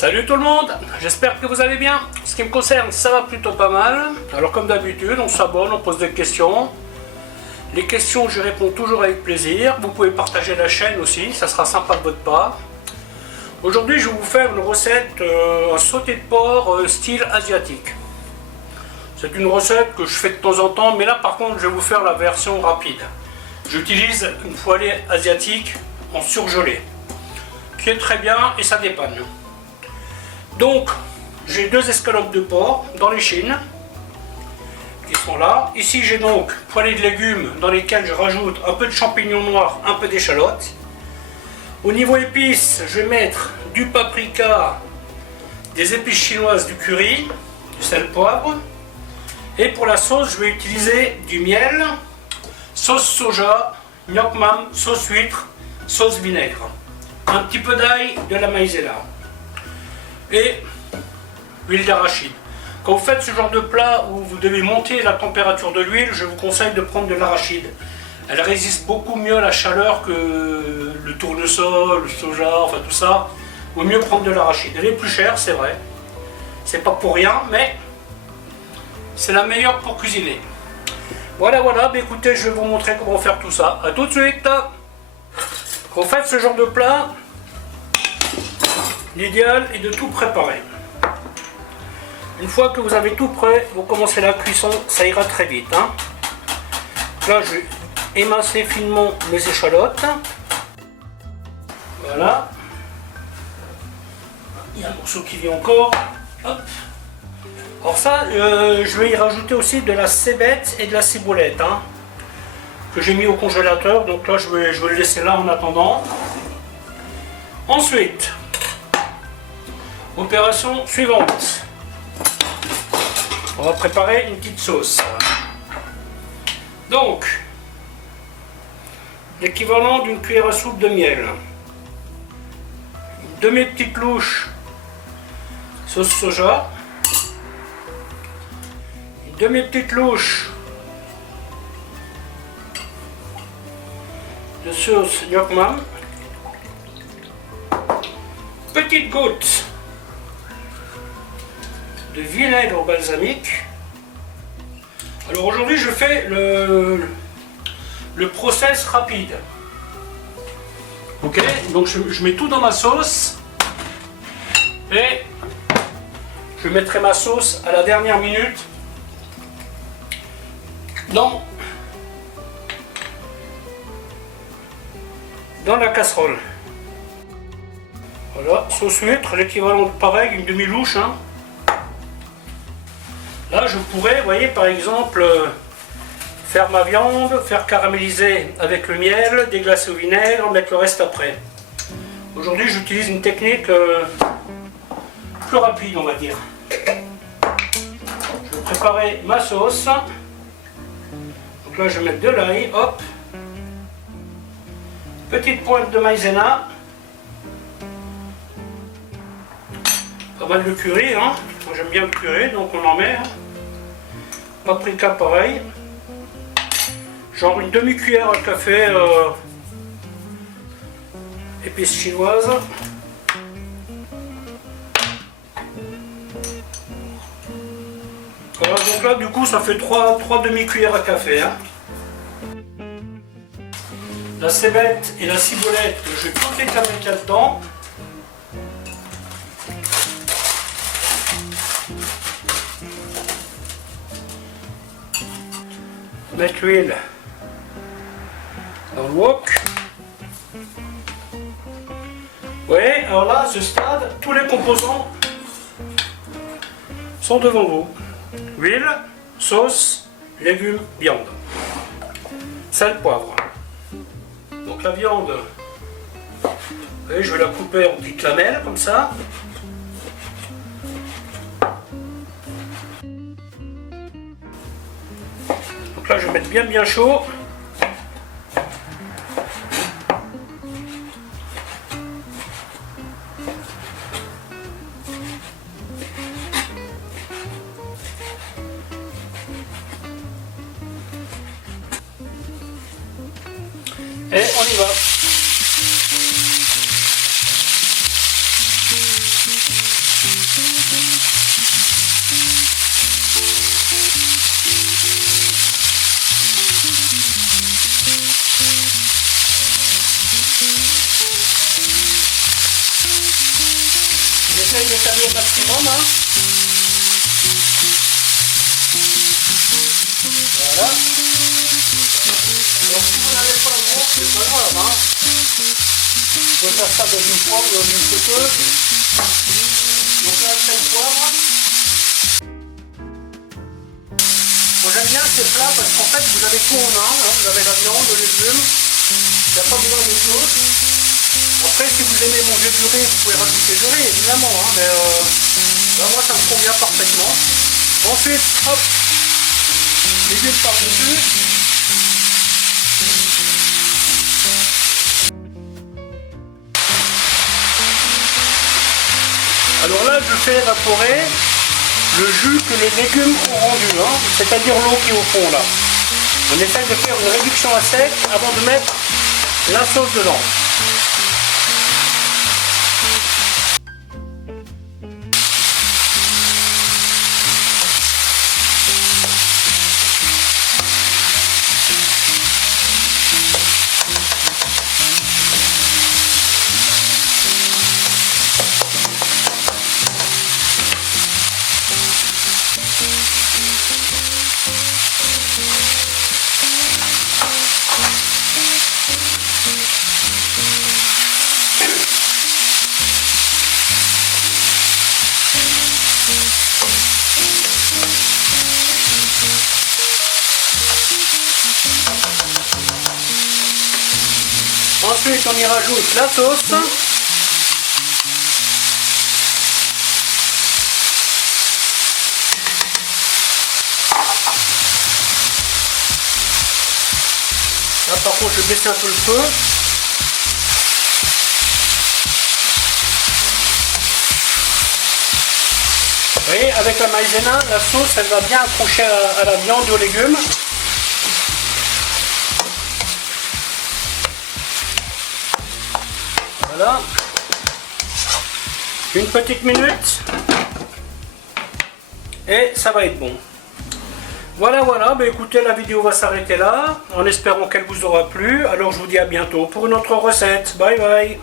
Salut tout le monde, j'espère que vous allez bien. En ce qui me concerne, ça va plutôt pas mal. Alors comme d'habitude, on s'abonne, on pose des questions. Les questions, je réponds toujours avec plaisir. Vous pouvez partager la chaîne aussi, ça sera sympa de votre part. Aujourd'hui, je vais vous faire une recette, un sauté de porc style asiatique. C'est une recette que je fais de temps en temps, mais là par contre, je vais vous faire la version rapide. J'utilise une poêlée asiatique en surgelé, qui est très bien et ça dépanne. Donc, j'ai 2 escalopes de porc dans l'échine qui sont là. Ici, j'ai donc poêlée de légumes dans lesquels je rajoute un peu de champignons noirs, un peu d'échalotes. Au niveau épices, je vais mettre du paprika, des épices chinoises, du curry, du sel, poivre. Et pour la sauce, je vais utiliser du miel, sauce soja, gnoc mam, sauce huître, sauce vinaigre. Un petit peu d'ail, de la maïzena. Et l'huile d'arachide. Quand vous faites ce genre de plat où vous devez monter la température de l'huile, je vous conseille de prendre de l'arachide. Elle résiste beaucoup mieux à la chaleur que le tournesol, le soja, enfin tout ça. Il vaut mieux prendre de l'arachide. Elle est plus chère, c'est vrai. C'est pas pour rien, mais c'est la meilleure pour cuisiner. Voilà, bah écoutez, je vais vous montrer comment faire tout ça. A tout de suite. Quand vous faites ce genre de plat, l'idéal est de tout préparer. Une fois que vous avez tout prêt, vous commencez la cuisson, ça ira très vite. Là, je vais émincer finement mes échalotes. Voilà. Il y a un morceau qui vient encore. Hop. Alors ça, je vais y rajouter aussi de la cébette et de la ciboulette, que j'ai mis au congélateur. Donc là, je vais le laisser là en attendant. Ensuite, opération suivante. On va préparer une petite sauce. Donc, l'équivalent d'une cuillère à soupe de miel. Une demi-petite louche sauce soja. Une demi-petite louche de sauce gnoc mam. Petite goutte de vinaigre balsamique. Alors aujourd'hui je fais le process rapide. Ok, donc je mets tout dans ma sauce et je mettrai ma sauce à la dernière minute dans la casserole. Voilà, sauce huître, l'équivalent de pareil, une demi-louche. Là, je pourrais, vous voyez, par exemple, faire ma viande, faire caraméliser avec le miel, déglacer au vinaigre, mettre le reste après. Aujourd'hui, j'utilise une technique plus rapide, on va dire. Je vais préparer ma sauce. Donc là, je vais mettre de l'ail, hop. Petite pointe de maïzena. Pas mal de curry, Moi j'aime bien le curry, donc on en met. Paprika pareil. Genre une demi-cuillère à café épices chinoises. Voilà, donc là du coup ça fait 3 demi-cuillères à café. La cébette et la ciboulette, je vais toutes les mettre là-dedans. Mettre l'huile dans le wok. Ouais, alors là, à ce stade, tous les composants sont devant vous. Huile, sauce, légumes, viande. Sel, poivre. Donc la viande, vous voyez, je vais la couper en petites lamelles comme ça. Donc là, je vais mettre bien chaud. Et on y va. J'essaye d'étaler au maximum. Hein. Voilà. Donc si vous n'avez pas le gros, c'est pas grave. Hein. Vous pouvez faire ça dans une poêle ou dans une sauteuse. Donc là, c'est le poivre. Moi j'aime bien ces plats parce qu'en fait vous avez tout en un. Hein. Vous avez la viande, le légume. Il n'y a pas besoin de choses. Après, si vous aimez manger du riz, vous pouvez rajouter du riz, évidemment, hein, mais là, moi, ça me convient parfaitement. Ensuite, hop, légumes par-dessus. Alors là, je fais évaporer le jus que les légumes ont rendu, hein, c'est-à-dire l'eau qui est au fond, là. On essaie de faire une réduction à sec avant de mettre la sauce dedans. Ensuite, on y rajoute la sauce. Là, par contre, je baisse un peu le feu. Vous voyez, avec la maïzena, la sauce, elle va bien accrocher à la viande et aux légumes. Voilà. Une petite minute. Et ça va être bon. Voilà, ben écoutez, la vidéo va s'arrêter là, en espérant qu'elle vous aura plu. Alors je vous dis à bientôt pour une autre recette. Bye bye.